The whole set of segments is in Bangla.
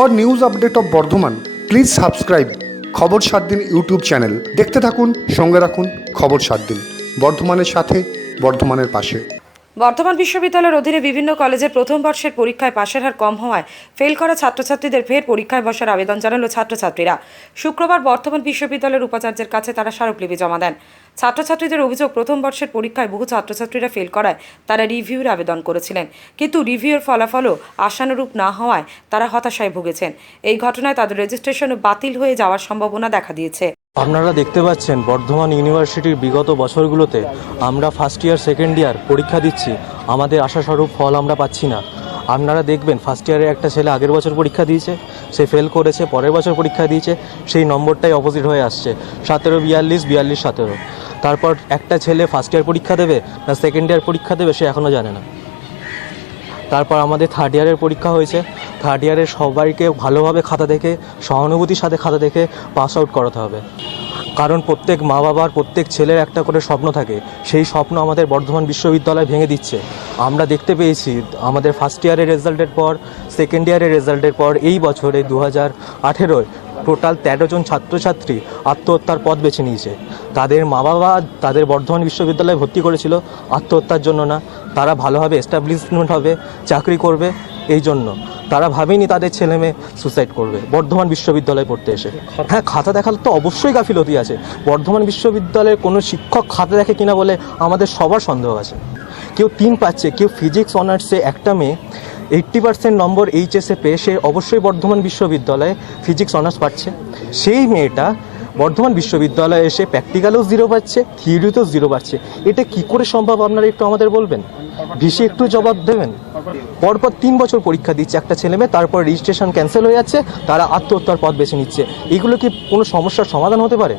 For news update of Bardhaman please subscribe খবর 7 দিন ইউটিউব চ্যানেল। দেখতে থাকুন, সঙ্গে রাখুন খবর 7 দিন, বর্ধমানের সাথে, বর্ধমানের পাশে। বর্ধমান বিশ্ববিদ্যালয়ের অধীনে বিভিন্ন কলেজের প্রথম বর্ষের পরীক্ষায় পাশের হার কম হওয়ায় ফেল করা ছাত্রছাত্রীদের ফের পরীক্ষায় বসার আবেদন জানালো ছাত্রছাত্রীরা। শুক্রবার বর্ধমান বিশ্ববিদ্যালয়ের উপাচার্যের কাছে তারা স্মারকলিপি জমা দেন। ছাত্রছাত্রীদের অভিযোগ, প্রথম বর্ষের পরীক্ষায় বহু ছাত্রছাত্রীরা ফেল করায় তারা রিভিউর আবেদন করেছিলেন, কিন্তু রিভিউর ফলাফলও আশানুরূপ না হওয়ায় তারা হতাশায় ভুগেছেন। এই ঘটনায় তাদের রেজিস্ট্রেশনও বাতিল হয়ে যাওয়ার সম্ভাবনা দেখা দিয়েছে। আপনারা দেখতে পাচ্ছেন বর্ধমান ইউনিভার্সিটির বিগত বছরগুলোতে আমরা ফার্স্ট ইয়ার সেকেন্ড ইয়ার পরীক্ষা দিচ্ছি, আমাদের আশাস্বরূপ ফল আমরা পাচ্ছি না। আপনারা দেখবেন ফার্স্ট ইয়ারে একটা ছেলে আগের বছর পরীক্ষা দিয়েছে, সে ফেল করেছে, পরের বছর পরীক্ষা দিয়েছে, সেই নম্বরটাই অপোজিট হয়ে আসছে 1742 42 17। তারপর একটা ছেলে ফার্স্ট ইয়ার পরীক্ষা দেবে না সেকেন্ড ইয়ার পরীক্ষা দেবে সে এখনও জানে না। তারপর আমাদের থার্ড ইয়ারের পরীক্ষা হয়েছে, থার্ড ইয়ারের সবাইকে ভালোভাবে খাতা দেখে, সহানুভূতির সাথে খাতা দেখে পাস আউট করাতে হবে। কারণ প্রত্যেক মা বাবার, প্রত্যেক ছেলের একটা করে স্বপ্ন থাকে, সেই স্বপ্ন আমাদের বর্ধমান বিশ্ববিদ্যালয় ভেঙে দিচ্ছে। আমরা দেখতে পেয়েছি আমাদের ফার্স্ট ইয়ারের রেজাল্টের পর, সেকেন্ড ইয়ারের রেজাল্টের পর এই বছরে 2018 টোটাল 13 জন ছাত্রছাত্রী আত্মহত্যার পথ বেছে নিয়েছে। তাদের মা বাবা তাদের বর্ধমান বিশ্ববিদ্যালয়ে ভর্তি করেছিল আত্মহত্যার জন্য না, তারা ভালোভাবে এস্টাবলিশমেন্ট হবে, চাকরি করবে, এই জন্য তারা ভাবেনি তাদের ছেলে মেয়ে সুসাইড করবে বর্ধমান বিশ্ববিদ্যালয়ে পড়তে এসে। হ্যাঁ, খাতা দেখার তো অবশ্যই গাফিলতি আছে। বর্ধমান বিশ্ববিদ্যালয়ের কোনো শিক্ষক খাতা দেখে কিনা বলে আমাদের সবার সন্দেহ আছে। কেউ 3 পাচ্ছে, কেউ ফিজিক্স অনার্সে একটা মেয়ে 80% নম্বর এইচএসে পেয়ে সে অবশ্যই বর্ধমান বিশ্ববিদ্যালয়ে ফিজিক্স অনার্স পাচ্ছে। সেই মেয়েটা বর্ধমান বিশ্ববিদ্যালয়ে এসে প্র্যাকটিক্যালেও 0 পাচ্ছে, থিওরিতেও 0 পাচ্ছে। এটা কি করে সম্ভব আপনারা একটু আমাদের বলবেন, ভিসি একটু জবাব দেবেন। পরপর 3 বছর পরীক্ষা দিচ্ছে একটা ছেলে মেয়ে, তারপর রেজিস্ট্রেশন ক্যান্সেল হয়ে যাচ্ছে, তারা আত্মহত্যার পথ বেছে নিচ্ছে। এগুলো কি কোনো সমস্যার সমাধান হতে পারে?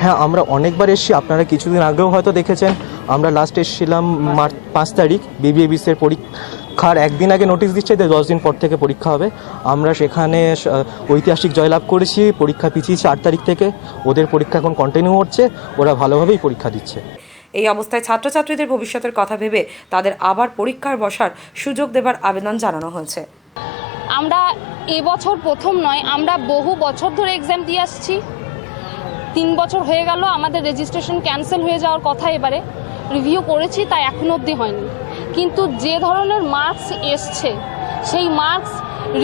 হ্যাঁ, আমরা অনেকবার এসেছি, আপনারা কিছুদিন আগেও হয়তো দেখেছেন। আমরা লাস্ট এসেছিলাম মার্চ 5 তারিখ, বিবিএবিসির পরীক্ষার একদিন আগে নোটিশ দিচ্ছে যে 10 দিন পর থেকে পরীক্ষা হবে। আমরা সেখানে ঐতিহাসিক জয়লাভ করেছি, পরীক্ষা পিছিয়েছে 8 তারিখ থেকে। ওদের পরীক্ষা এখন কন্টিনিউ হচ্ছে, ওরা ভালোভাবেই পরীক্ষা দিচ্ছে। এই অবস্থায় ছাত্রছাত্রীদের ভবিষ্যতের কথা ভেবে তাদের আবার পরীক্ষায় বসার সুযোগ দেবার আবেদন জানানো হয়েছে। আমরা এবছর প্রথম নয়, আমরা বহু বছর ধরে এক্সাম দিয়ে আসছি। 3 বছর হয়ে গেল, আমাদের রেজিস্ট্রেশন ক্যান্সেল হয়ে যাওয়ার কথা। এবারে রিভিউ করেছি, তাই এখনো অবধি হয়নি। কিন্তু যে ধরনের মার্কস এসছে, সেই মার্কস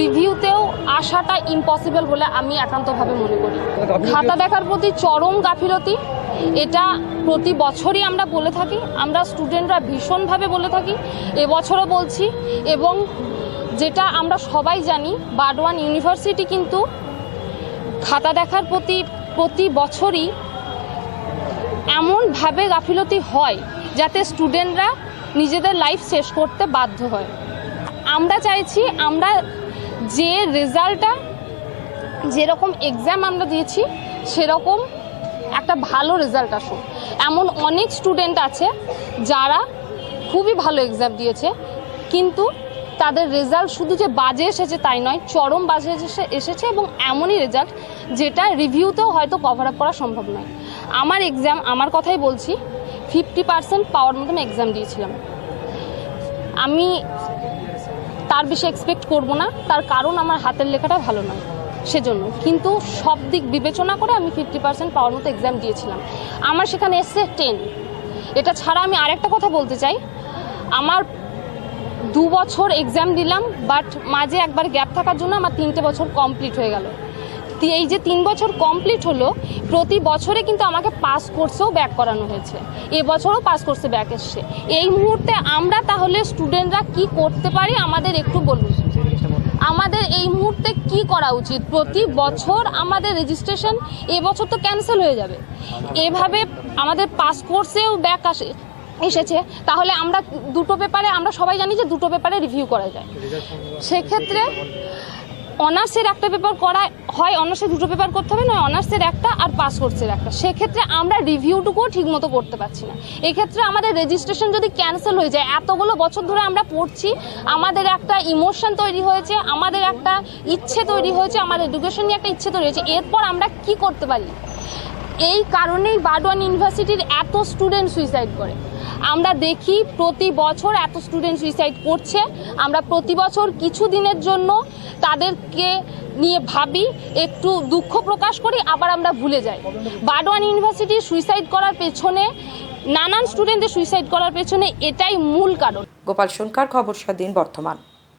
রিভিউতেও আসাটা ইম্পসিবল বলে আমি একান্তভাবে মনে করি। খাতা দেখার প্রতি চরম গাফিলতি, এটা প্রতি বছরই আমরা বলে থাকি, আমরা স্টুডেন্টরা ভীষণভাবে বলে থাকি, এবছরও বলছি। এবং যেটা আমরা সবাই জানি, বারডোয়ান ইউনিভার্সিটি কিন্তু খাতা দেখার প্রতি বছরই এমনভাবে গাফিলতি হয় যাতে স্টুডেন্টরা নিজেদের লাইফ শেষ করতে বাধ্য হয়। আমরা চাইছি আমরা যে রেজাল্টটা, যেরকম এক্সাম আমরা দিয়েছি সেরকম একটা ভালো রেজাল্ট আসুক। এমন অনেক স্টুডেন্ট আছে যারা খুবই ভালো এক্সাম দিয়েছে, কিন্তু তাদের রেজাল্ট শুধু যে বাজে এসেছে তাই নয়, চরম বাজে এসেছে, এবং এমনই রেজাল্ট যেটা রিভিউতেও হয়তো কভার আপ করা সম্ভব নয়। আমার এক্সাম, আমার কথাই বলছি, 50% পাওয়ার মতন এক্সাম দিয়েছিলাম। আমি তার বেশি এক্সপেক্ট করব না, তার কারণ আমার হাতের লেখাটা ভালো নয় সেজন্য। কিন্তু সব দিক বিবেচনা করে আমি 50% পাওয়ার মতো এক্সাম দিয়েছিলাম। আমার সেখানে এসছে 10। এটা ছাড়া আমি আরেকটা কথা বলতে চাই, আমার 2 বছর এক্সাম দিলাম, বাট মাঝে একবার গ্যাপ থাকার জন্য আমার 3টে বছর কমপ্লিট হয়ে গেল। এই যে 3 বছর কমপ্লিট হলো, প্রতি বছরে কিন্তু আমাকে পাস কোর্সেও ব্যাক করানো হয়েছে। এবছরও পাস কোর্সে ব্যাক এসছে। এই মুহূর্তে আমরা তাহলে স্টুডেন্টরা কি করতে পারি আমাদের একটু বলুন। আমাদের এই মুহূর্তে কি করা উচিত? প্রতি বছর আমাদের রেজিস্ট্রেশন এবছর তো ক্যান্সেল হয়ে যাবে, এভাবে আমাদের পাস কোর্সেও ব্যাক এসেছে, তাহলে আমরা দুটো পেপারে, আমরা সবাই জানি যে 2টো পেপারে রিভিউ করা যায়। সেক্ষেত্রে অনার্সের একটা পেপার করা হয়, অনার্সের 2টো পেপার করতে হবে, নয় অনার্সের একটা আর পাস কোর্সের একটা। সেক্ষেত্রে আমরা রিভিউটুকুও ঠিকমতো করতে পারছি না। এক্ষেত্রে আমাদের রেজিস্ট্রেশন যদি ক্যান্সেল হয়ে যায়, এতগুলো বছর ধরে আমরা পড়ছি, আমাদের একটা ইমোশন তৈরি হয়েছে, আমাদের একটা ইচ্ছে তৈরি হয়েছে, আমাদের এডুকেশন নিয়ে একটা ইচ্ছে তৈরি হয়েছে, এরপর আমরা কি করতে পারি? এই কারণেই বারডোয়ান ইউনিভার্সিটির এত স্টুডেন্ট সুইসাইড করে। আমরা দেখি প্রতি বছর এত স্টুডেন্ট সুইসাইড করছে। আমরা প্রতি বছর কিছু দিনের জন্য তাদেরকে নিয়ে ভাবি, একটু দুঃখ প্রকাশ করি, আবার আমরা ভুলে যাই। বারডোয়ান ইউনিভার্সিটি সুইসাইড করার পেছনে, নানান স্টুডেন্টদের সুইসাইড করার পেছনে এটাই মূল কারণ। গোপাল সোনকার, খবর স্বাধীন, বর্ধমান।